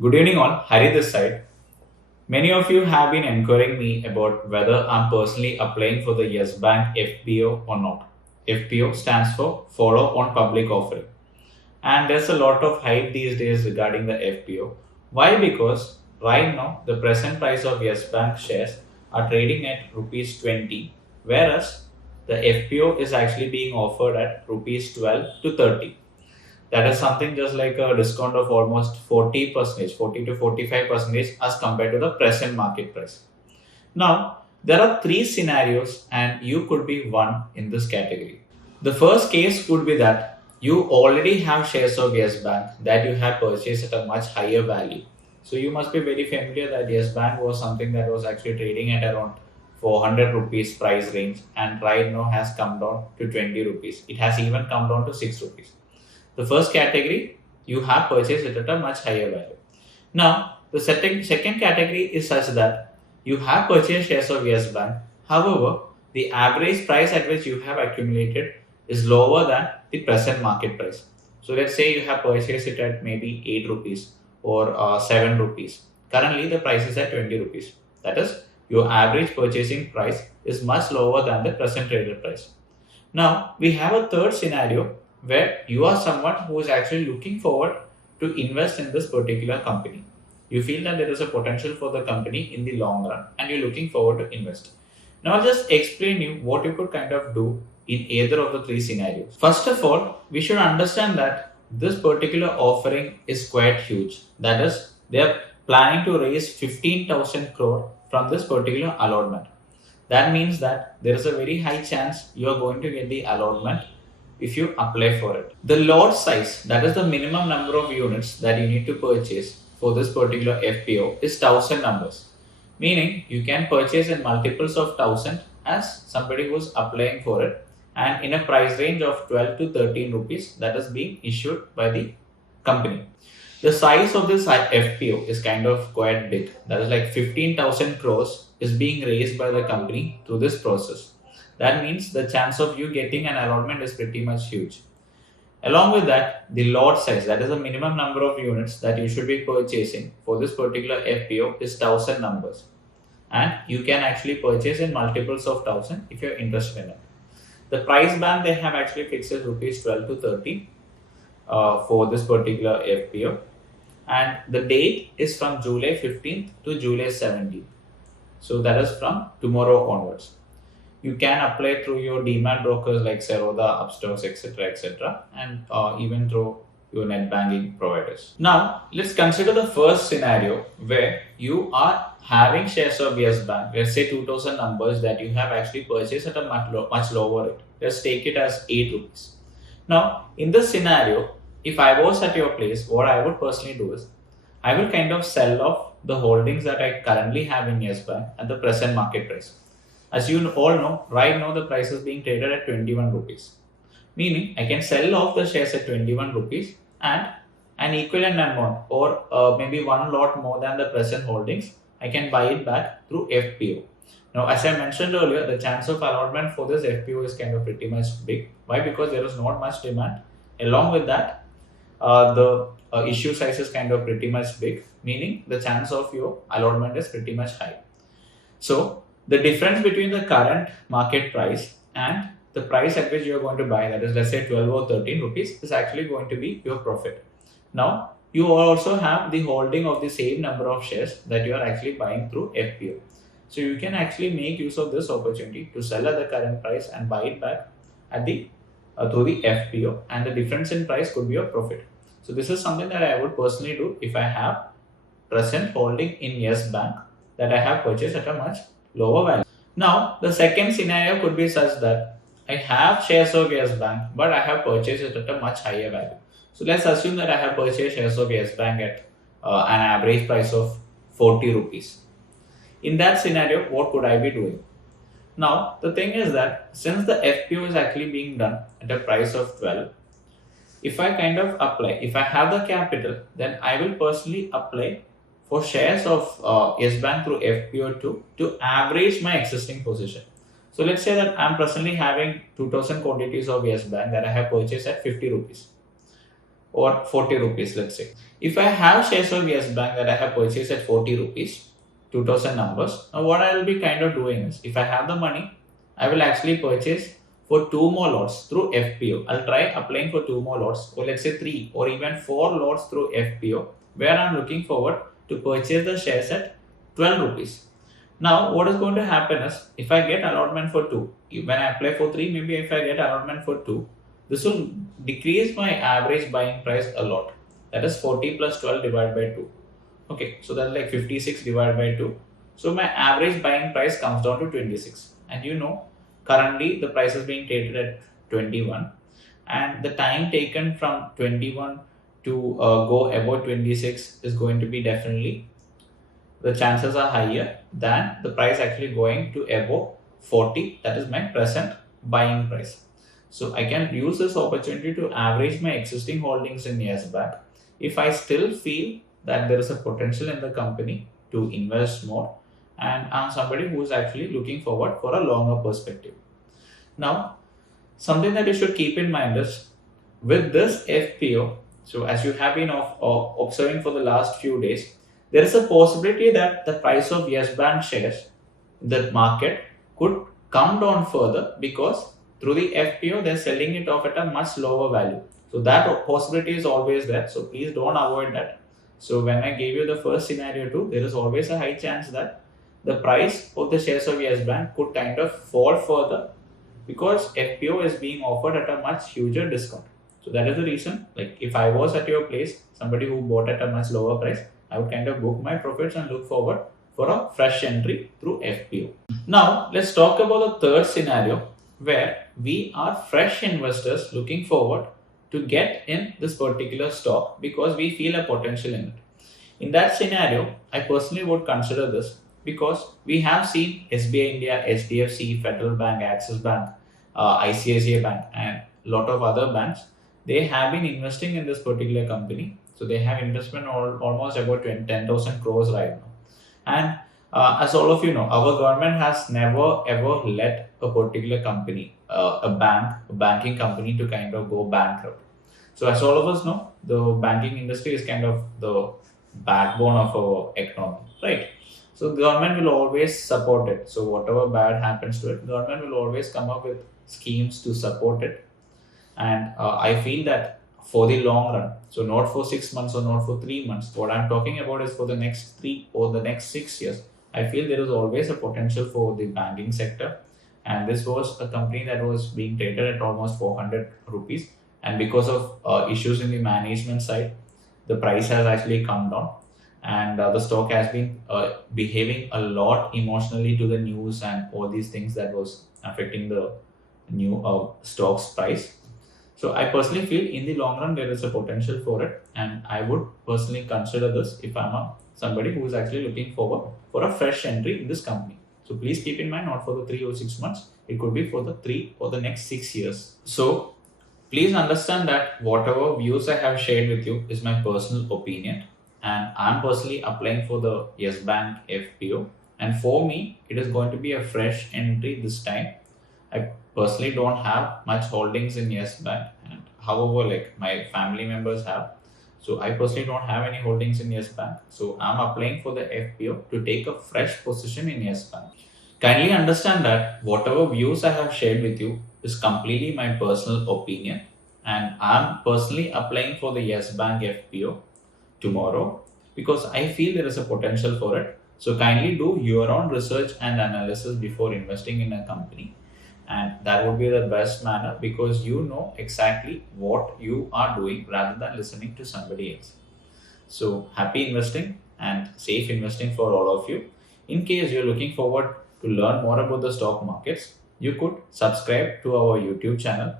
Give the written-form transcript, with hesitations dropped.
Good evening all, Hari this side. Many of you have been inquiring me about whether I'm personally applying for the Yes Bank FPO or not. FPO stands for Follow on Public Offering. And there's a lot of hype these days regarding the FPO. Why? Because right now the present price of Yes Bank shares are trading at rupees 20, whereas the FPO is actually being offered at rupees 12 to 30. That is something just like a discount of almost 40%, 40 to 45% as compared to the present market price. Now, there are three scenarios, and you could be one in this category. The first case could be that you already have shares of Yes Bank that you have purchased at a much higher value. So you must be very familiar that Yes Bank was something that was actually trading at around 400 rupees price range, and right now has come down to 20 rupees. It has even come down to 6 rupees. The first category, you have purchased it at a much higher value. Now, the second category is such that you have purchased shares of Yes Bank. However, the average price at which you have accumulated is lower than the present market price. So let's say you have purchased it at maybe 8 rupees or 7 rupees. Currently, the price is at 20 rupees. That is, your average purchasing price is much lower than the present traded price. Now, we have a third scenario where you are someone who is actually looking forward to invest in this particular company. You feel that there is a potential for the company in the long run and you're looking forward to invest. Now, I'll just explain you what you could kind of do in either of the three scenarios. First of all, we should understand that this particular offering is quite huge. That is, they are planning to raise 15,000 crore from this particular allotment. That means that there is a very high chance you are going to get the allotment if you apply for it. The lot size, that is the minimum number of units that you need to purchase for this particular FPO, is 1000 numbers. Meaning you can purchase in multiples of 1000 as somebody who's applying for it, and in a price range of 12 to 13 rupees that is being issued by the company. The size of this FPO is kind of quite big. That is like 15,000 crores is being raised by the company through this process. That means the chance of you getting an allotment is pretty much huge. Along with that, the lot size, that is the minimum number of units that you should be purchasing for this particular FPO, is 1000 numbers. And you can actually purchase in multiples of 1000 if you're interested in it. The price band they have actually fixed is rupees 12 to 30 for this particular FPO. And the date is from July 15th to July 17th. So that is from tomorrow onwards. You can apply through your demat brokers like Zerodha, Upstocks, etc., and even through your net banking providers. Now, let's consider the first scenario where you are having shares of Yes Bank, let's say 2000 numbers that you have actually purchased at a much lower rate. Let's take it as 8 rupees. Now, in this scenario, if I was at your place, what I would personally do is I will kind of sell off the holdings that I currently have in Yes Bank at the present market price. As you all know, right now the price is being traded at 21 rupees. Meaning, I can sell off the shares at 21 rupees and an equivalent amount or maybe one lot more than the present holdings, I can buy it back through FPO. Now, as I mentioned earlier, the chance of allotment for this FPO is kind of pretty much big. Why? Because there is not much demand. Along with that, the issue size is kind of pretty much big, meaning the chance of your allotment is pretty much high. So, the difference between the current market price and the price at which you are going to buy, that is, let's say 12 or 13 rupees, is actually going to be your profit. Now, you also have the holding of the same number of shares that you are actually buying through FPO. So, you can actually make use of this opportunity to sell at the current price and buy it back at the through the FPO, and the difference in price could be your profit. So, this is something that I would personally do if I have present holding in Yes Bank that I have purchased at a much lower value. Now, the second scenario could be such that I have shares of Yes Bank, but I have purchased it at a much higher value. So let's assume that I have purchased shares of Yes Bank at an average price of 40 rupees. In that scenario, what could I be doing? Now, the thing is that since the FPO is actually being done at a price of 12, if I kind of apply, if I have the capital, then I will personally apply for shares of Yes Bank through FPO2 to average my existing position. So let's say that I'm presently having 2000 quantities of Yes Bank that I have purchased at 50 rupees. or 40 rupees, let's say. If I have shares of Yes Bank that I have purchased at 40 rupees, 2000 numbers, now what I will be kind of doing is, if I have the money, I will actually purchase for two more lots through FPO. I'll try applying for two more lots, or let's say three or even four lots through FPO, where I'm looking forward to purchase the shares at 12 rupees. Now, what is going to happen is, if I get allotment for two, when I apply for three, maybe if I get allotment for two, this will decrease my average buying price a lot. That is 40 plus 12 divided by 2. Okay, so that's like 56 divided by 2. So my average buying price comes down to 26. And currently the price is being traded at 21. And the time taken from 21 to go above 26 is going to be definitely, the chances are higher than the price actually going to above 40. That is my present buying price. So I can use this opportunity to average my existing holdings in Yes Bank. If I still feel that there is a potential in the company to invest more, and I'm somebody who is actually looking forward for a longer perspective. Now, something that you should keep in mind is, with this FPO, so as you have been observing for the last few days, there is a possibility that the price of Yes Bank shares in the market could come down further, because through the FPO they're selling it off at a much lower value. So that possibility is always there. So please don't avoid that. So when I gave you the first scenario too, there is always a high chance that the price of the shares of Yes Bank could kind of fall further, because FPO is being offered at a much huger discount. So that is the reason, like if I was at your place, somebody who bought at a much lower price, I would kind of book my profits and look forward for a fresh entry through FPO. Now, let's talk about the third scenario, where we are fresh investors looking forward to get in this particular stock because we feel a potential in it. In that scenario, I personally would consider this, because we have seen SBI India, HDFC, Federal Bank, Axis Bank, ICICI Bank, and a lot of other banks. They have been investing in this particular company. So they have investment almost about 10,000 crores right now. And as all of you know, our government has never ever let a particular company, a banking company, to kind of go bankrupt. So as all of us know, the banking industry is kind of the backbone of our economy, right? So government will always support it. So whatever bad happens to it, government will always come up with schemes to support it. And I feel that for the long run, so not for 6 months or not for 3 months, what I'm talking about is for the next 3 or the next 6 years, I feel there is always a potential for the banking sector. And this was a company that was being traded at almost 400 rupees. And because of issues in the management side, the price has actually come down. And the stock has been behaving a lot emotionally to the news and all these things that was affecting the new stock's price. So I personally feel in the long run there is a potential for it, and I would personally consider this if I'm somebody who is actually looking forward for a fresh entry in this company. So please keep in mind, not for the 3 or 6 months, it could be for the 3 or the next 6 years. So please understand that whatever views I have shared with you is my personal opinion, and I'm personally applying for the Yes Bank FPO. And for me, it is going to be a fresh entry this time. I personally don't have much holdings in Yes Bank, and however, like my family members have. So I personally don't have any holdings in Yes Bank. So I'm applying for the FPO to take a fresh position in Yes Bank. Kindly understand that whatever views I have shared with you is completely my personal opinion, and I'm personally applying for the Yes Bank FPO tomorrow because I feel there is a potential for it. So kindly do your own research and analysis before investing in a company, and that would be the best manner, because you know exactly what you are doing rather than listening to somebody else. So happy investing and safe investing for all of you. In case you're looking forward to learn more about the stock markets, you could subscribe to our YouTube channel